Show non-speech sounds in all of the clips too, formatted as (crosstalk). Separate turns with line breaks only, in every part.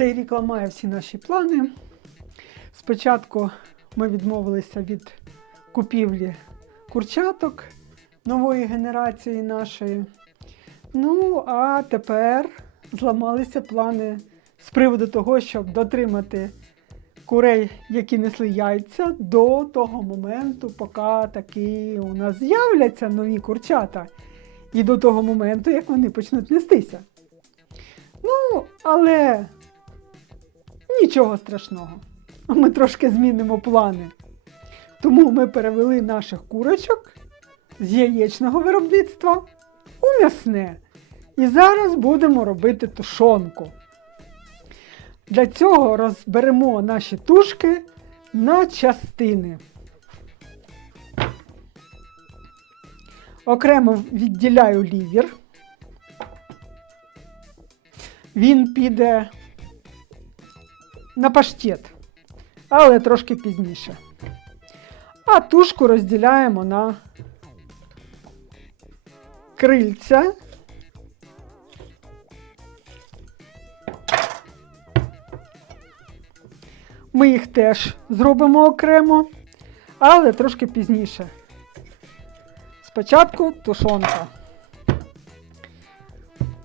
Цей рік ламає всі наші плани. Спочатку ми відмовилися від купівлі курчаток нової генерації нашої. Ну, а тепер зламалися плани з приводу того, щоб дотримати курей, які несли яйця, до того моменту, поки таки у нас з'являться нові курчата. І до того моменту, як вони почнуть нестися. Ну, але нічого страшного. Ми трошки змінимо плани. Тому ми перевели наших курочок з яєчного виробництва у м'ясне. І зараз будемо робити тушонку. Для цього розберемо наші тушки на частини. Окремо відділяю лівір. Він піде на паштет, але трошки пізніше. А тушку розділяємо на крильця. Ми їх теж зробимо окремо, але трошки пізніше. Спочатку тушонка.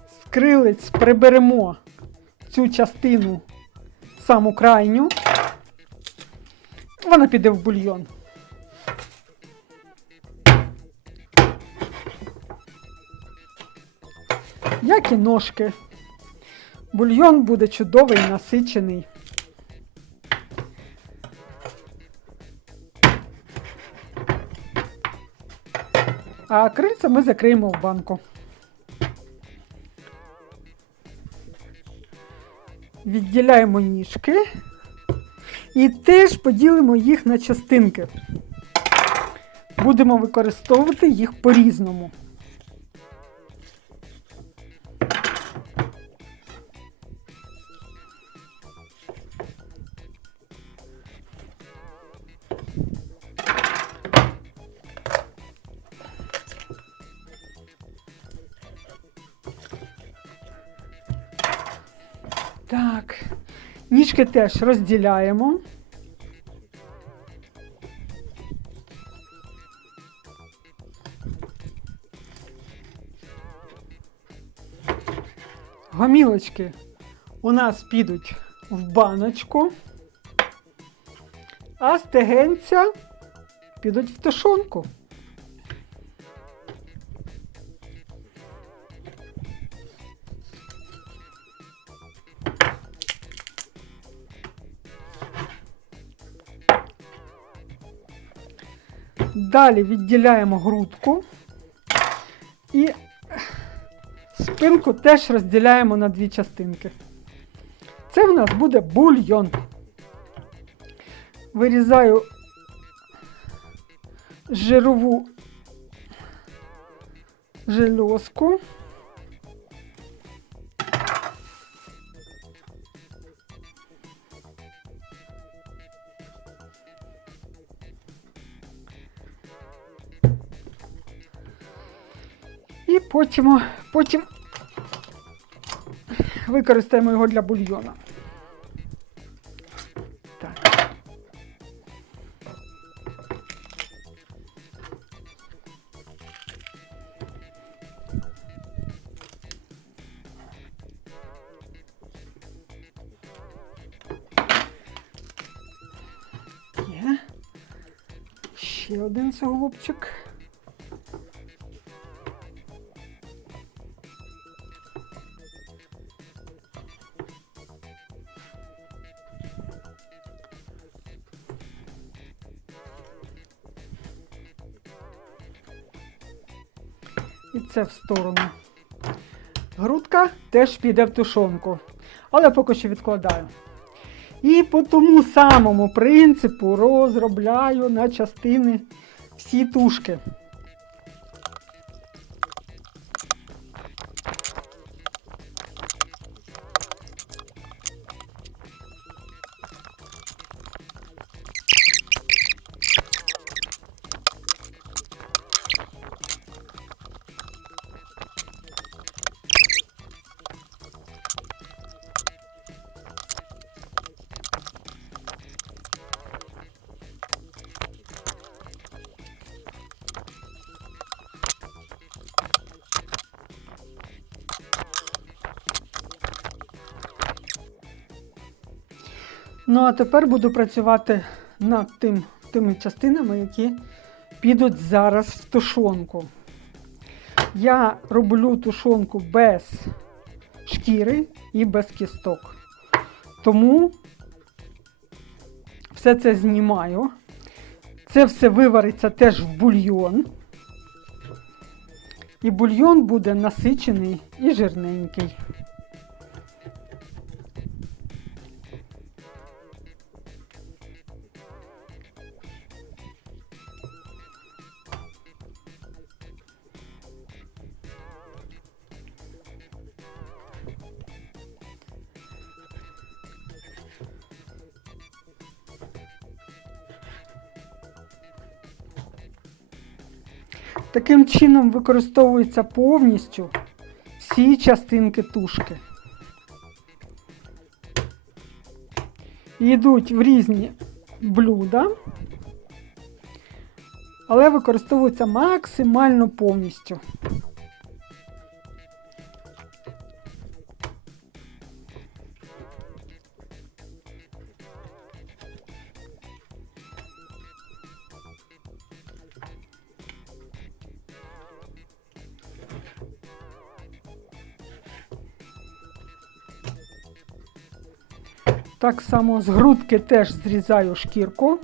З крилиць приберемо цю частину саму крайню. Вона піде в бульйон. Як і ножки. Бульйон буде чудовий, насичений. А крильця ми закриємо в банку. Відділяємо ніжки і теж поділимо їх на частинки. Будемо використовувати їх по-різному. Ніжки теж розділяємо. Гомілочки у нас підуть в баночку, а стегенця підуть в тушонку. Далі відділяємо грудку і спинку теж розділяємо на дві частинки. Це в нас буде бульйон. Вирізаю жирову железку. Потім, потім використаємо його для бульйона. Так. Є. Ще один суглобчик. Це в сторону. Грудка теж піде в тушонку. Але поки що відкладаю. І по тому самому принципу розробляю на частини всі тушки. Ну, а тепер буду працювати над тим, тими частинами, які підуть зараз в тушонку. Я роблю тушонку без шкіри і без кісток. Тому все це знімаю. Це все вивариться теж в бульйон. І бульйон буде насичений і жирненький. Таким чином використовуються повністю всі частинки тушки. Йдуть в різні блюда, але використовуються максимально повністю. Так само з грудки теж зрізаю шкірку.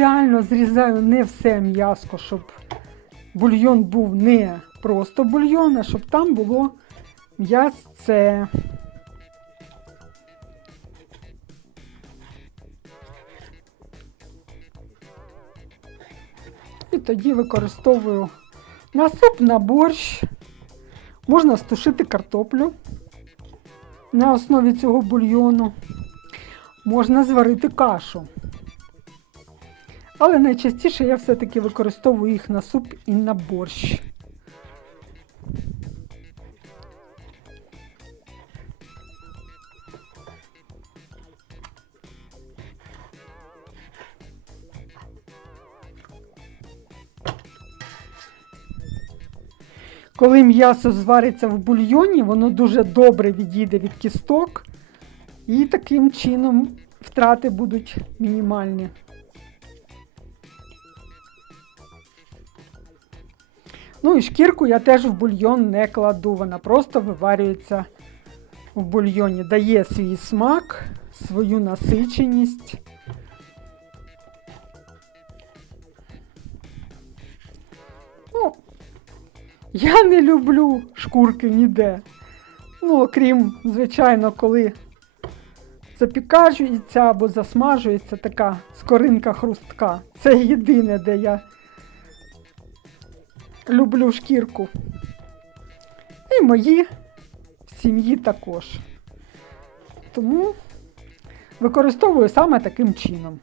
Спеціально зрізаю не все м'яско, щоб бульйон був не просто бульйон, а щоб там було м'ясце. І тоді використовую на суп, на борщ. Можна стушити картоплю на основі цього бульйону. Можна зварити кашу. Але найчастіше я все-таки використовую їх на суп і на борщ. Коли м'ясо звариться в бульйоні, воно дуже добре відійде від кісток, і таким чином втрати будуть мінімальні. Ну і шкірку я теж в бульйон не кладу, вона просто виварюється в бульйоні, дає свій смак, свою насиченість. Ну, я не люблю шкурки ніде. Ну, окрім, звичайно, коли запікається або засмажується така скоринка хрустка. Це єдине, де я люблю шкірку. І мої сім'ї також. Тому використовую саме таким чином.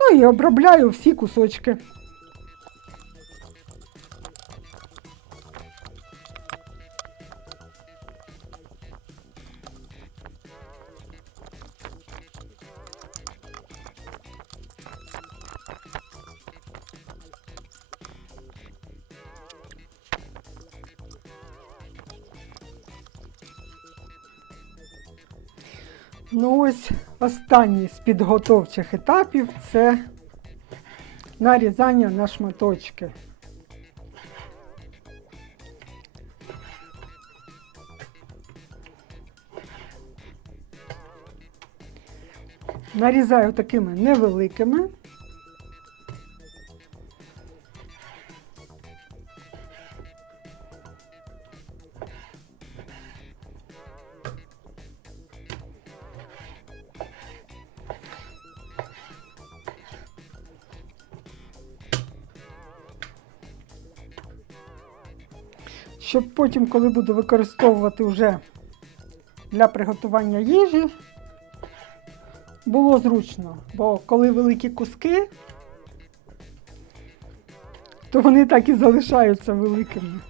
Ну і обробляю всі кусочки. Ну ось останній з підготовчих етапів це нарізання на шматочки. Нарізаю такими невеликими. Щоб потім, коли буду використовувати вже для приготування їжі, було зручно. Бо коли великі куски, то вони так і залишаються великими.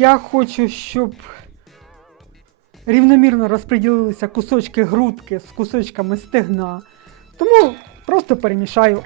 Я хочу, щоб рівномірно розподілилися кусочки грудки з кусочками стегна. Тому просто перемішаю.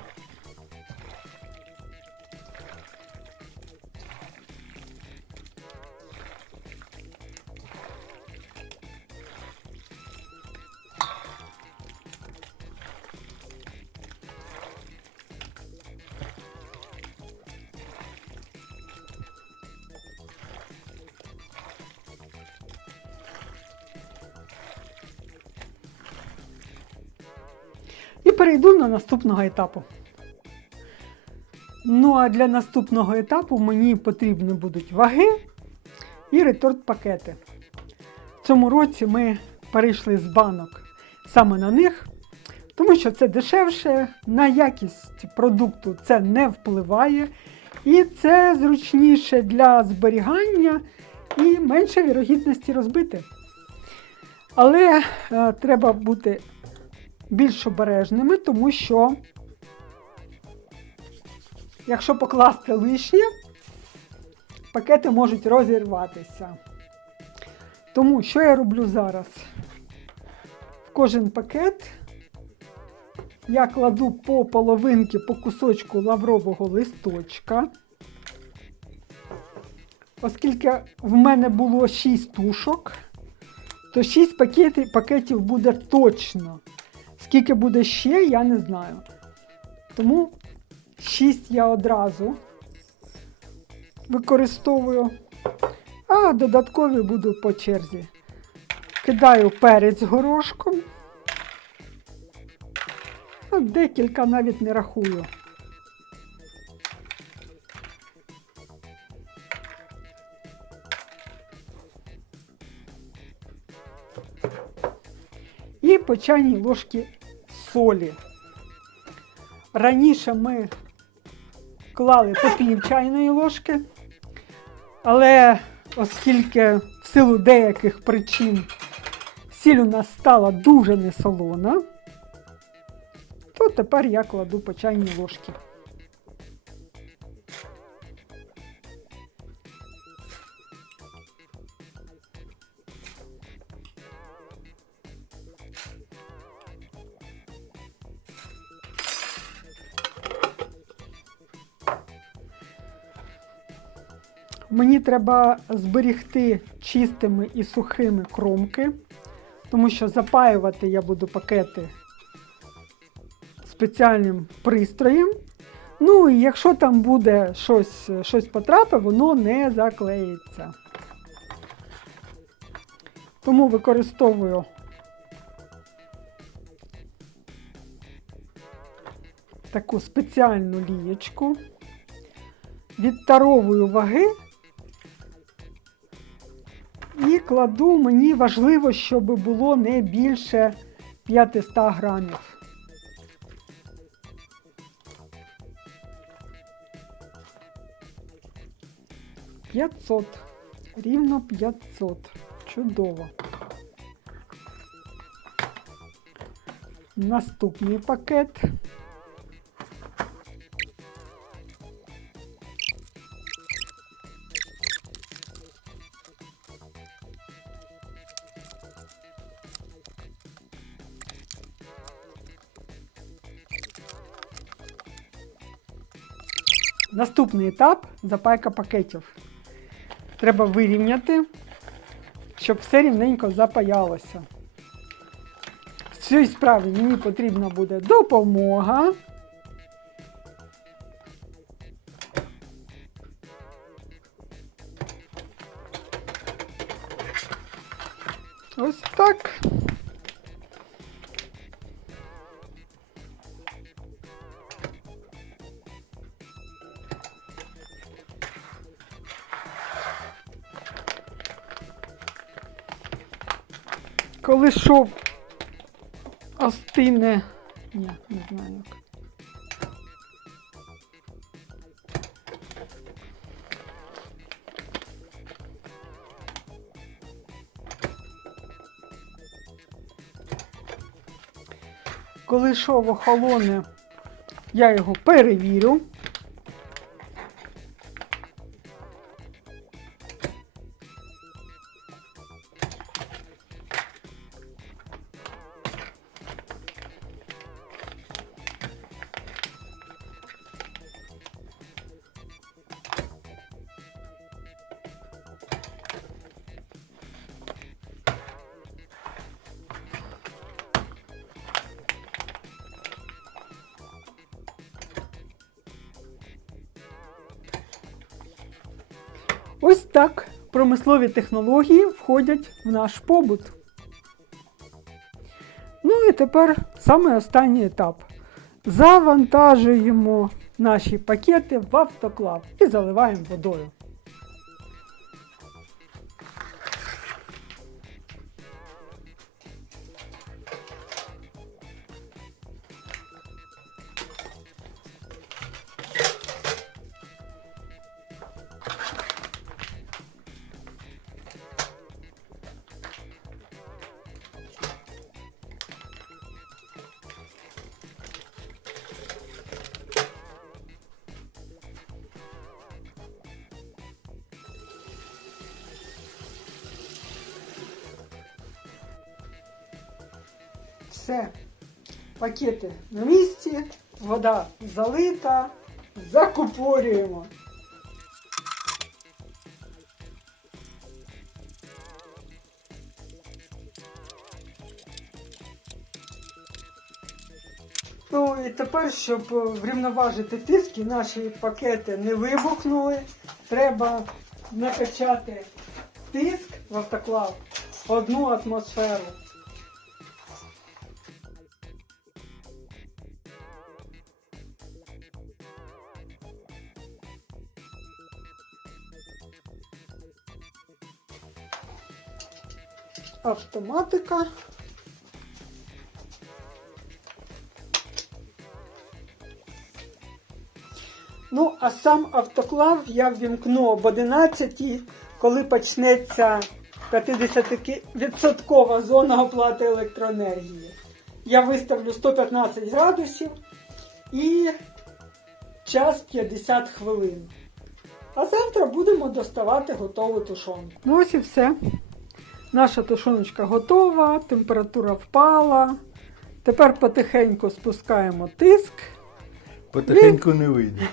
Перейду на наступного етапу. Ну а для наступного етапу мені потрібні будуть ваги і реторт-пакети. В цьому році ми перейшли з банок саме на них, тому що це дешевше, на якість продукту це не впливає, і це зручніше для зберігання і менше вірогідності розбити. Але е, треба бути більш обережними, тому що, якщо покласти лишнє, пакети можуть розірватися. Тому що я роблю зараз? В кожен пакет я кладу по половинки по кусочку лаврового листочка. Оскільки в мене було 6 тушок, то 6 пакетів, пакетів буде точно. Скільки буде ще, я не знаю. Тому 6 я одразу використовую, а додаткові буду по черзі. Кидаю перець горошком. Декілька навіть не рахую. По чайній ложці солі. Раніше ми клали по пів чайної ложки, але оскільки в силу деяких причин сіль у нас стала дуже несолона, то тепер я кладу по чайній ложці. Мені треба зберігти чистими і сухими кромки, тому що запаювати я буду пакети спеціальним пристроєм. Ну і якщо там буде щось, щось потрапить, воно не заклеїться. Тому використовую таку спеціальну лієчку, відтаровую ваги кладу, мені важливо, щоб було не більше 500 грамів. П'ятсот. Рівно 500. Чудово. Наступний пакет. Наступний етап запайка пакетів. Треба вирівняти, щоб все рівненько запаялося. В цій справі мені потрібна буде допомога. Коли шов остине. Ні, не знаю як. Коли шов охолоне, я його перевірю. Ось так промислові технології входять в наш побут. Ну і тепер саме останній етап. Завантажуємо наші пакети в автоклав і заливаємо водою. Все, пакети на місці, вода залита, закупорюємо. Ну і тепер, щоб врівноважити тиск і наші пакети не вибухнули, треба накачати тиск в автоклав одну атмосферу. Автоматика. Ну, а сам автоклав я ввімкну об 11, коли почнеться 50% зона оплати електроенергії. Я виставлю 115 градусів і час 50 хвилин. А завтра будемо доставати готову тушонку. Ну ось і все. Наша тушоночка готова, температура впала. Тепер потихеньку спускаємо тиск.
Потихеньку не вийде.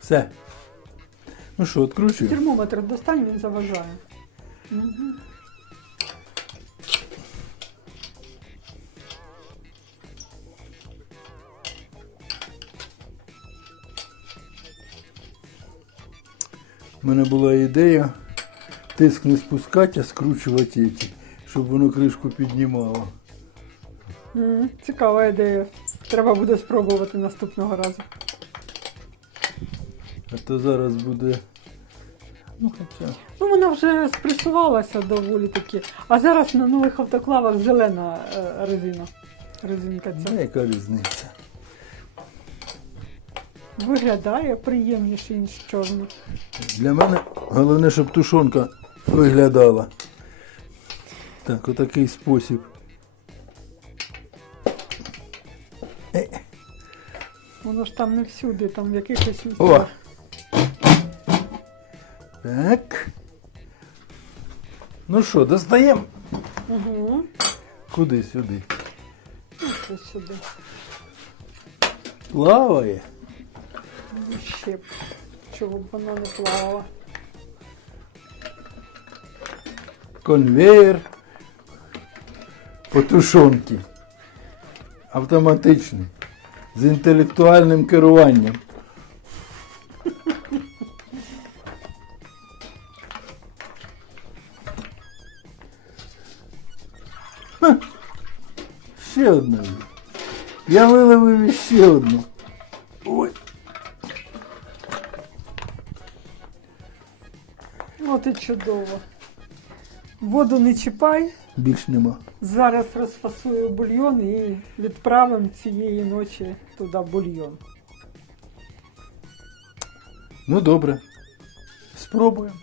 Все. Ну що, відкручую?
Термометр достань, він заважає. Мгм.
У мене була ідея тиск не спускати, а скручувати ці, щоб воно кришку піднімало.
М, Цікава ідея. Треба буде спробувати наступного разу.
А то зараз буде. Ну хоча.
Ну, вона вже спресувалася доволі таки. А зараз на нових автоклавах зелена е, резина. Резинка ця.
Ну, яка різниця? (laughs)
Виглядає приємніше, ніж чорна.
Для мене головне, щоб тушонка виглядала. Так, отакий спосіб.
Воно ж там не всюди, там в якихось
О! Так. Ну що, достаємо?
Угу.
Куди сюди?
Ну, сюди.
Плаває.
Ще чого б воно не плавало.
Конвейер. По тушонки. Автоматичний. З інтелектуальним керуванням. Ха. Ще одна. Я виловив іще одну.
От і чудово. Воду не чіпай.
Більш нема.
Зараз розфасую бульйон і відправимо цієї ночі туди бульйон.
Ну добре. Спробуємо.